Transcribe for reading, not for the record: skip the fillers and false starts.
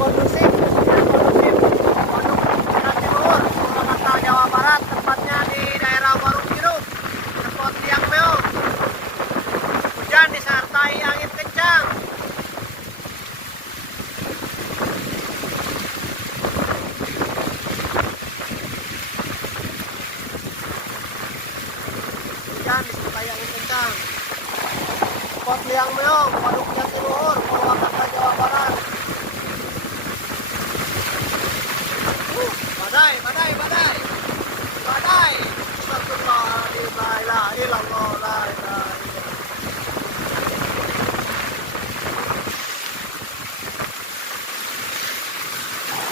kondusif dan kondusif untuk Jawa Timur, Jawa Barat, tepatnya di daerah Warung Biru, Depot Liang Meong. Hujan disertai angin kencang. Hujan disertai angin kencang. Depot Liang Meong, Waduk Jatiluhur, Purwakarta, Jawa Barat. Badai, badai, badai.